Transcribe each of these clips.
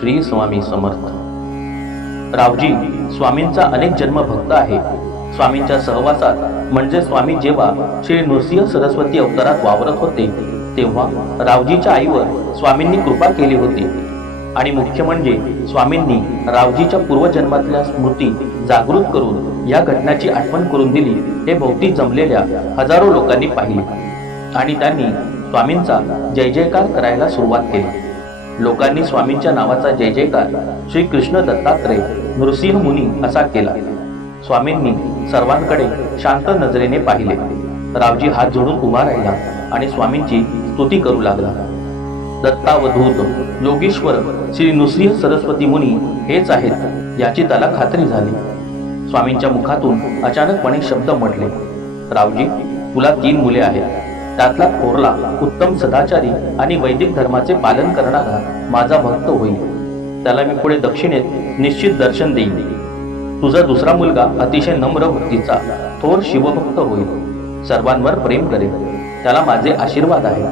श्री स्वामी समर्थ। रावजी स्वामींचा अनेक जन्म भक्त आहे। स्वामींच्या सहवासात म्हणजे स्वामी जेव्हा श्री नृसिंह सरस्वती अवतारात वावरत होते तेव्हा रावजीच्या आईवर स्वामींनी कृपा केली होती। आणि मुख्य म्हणजे स्वामींनी रावजीच्या पूर्वजन्मातल्या स्मृती जागृत करून या घटनाची आठवण करून दिली। हे भोवती जमलेल्या हजारो लोकांनी पाहिले आणि त्यांनी स्वामींचा जय जयकार करायला सुरुवात केली। लोकांनी स्वामींच्या नावाचा जय जयकार श्री कृष्ण दत्तात्रय नृसिंह मुनी असा केला। स्वामींनी सर्वांकडे शांत नजरेने पाहिले। रावजी हात जोडून उभा राहिला आणि स्वामींची स्तुती करू लागला। दत्तावधूत योगेश्वर श्री नृसिंह सरस्वती मुनी हेच आहेत याची त्याला खात्री झाली। स्वामींच्या मुखातून अचानकपणे शब्द म्हटले, रावजी तुला 3 मुले आहेत। त्यातला थोरला उत्तम सदाचारी आणि वैदिक धर्माचे पालन करणारा माझा भक्त होईल। त्याला मी पुढे दक्षिणेत निश्चित दर्शन देईन। तुझा दुसरा मुलगा अतिशय नम्र वृत्तीचा थोर शिवभक्त होईल, सर्वांवर प्रेम करेल, त्याला माझे आशीर्वाद आहे।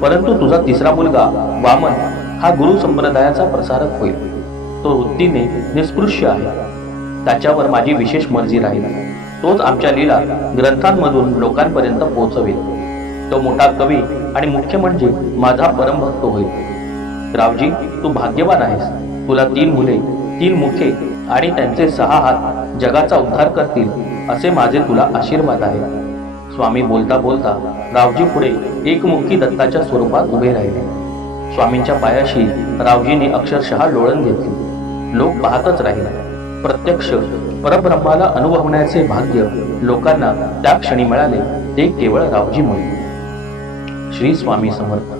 परंतु तुझा तिसरा मुलगा वामन हा गुरु संप्रदायाचा प्रसारक होईल। तो वृत्तीने निस्पृश्य आहे, त्याच्यावर माझी विशेष मर्जी राहील। तोच आमच्या लीला ग्रंथांमधून लोकांपर्यंत पोहोचवेल। तो मोठा कवी आणि मुख्य म्हणजे माझा परमभक्त होईल। रावजी तू भाग्यवान आहेस। तुला 3 मुले, 3 मुखे आणि त्यांचे 6 हात जगाचा उद्धार करतील असे माझे तुला आशीर्वाद आहे। स्वामी बोलता बोलता रावजी पुढे एकमुखी दत्ताच्या स्वरूपात उभे राहिले। स्वामींच्या पायाशी रावजीने अक्षरशः लोळण घेतली। लोक पाहतच राहिले। प्रत्यक्ष परब्रह्माला अनुभवण्याचे भाग्य लोकांना त्या क्षणी मिळाले, ते केवळ रावजीमुळे। श्री स्वामी समर्थ।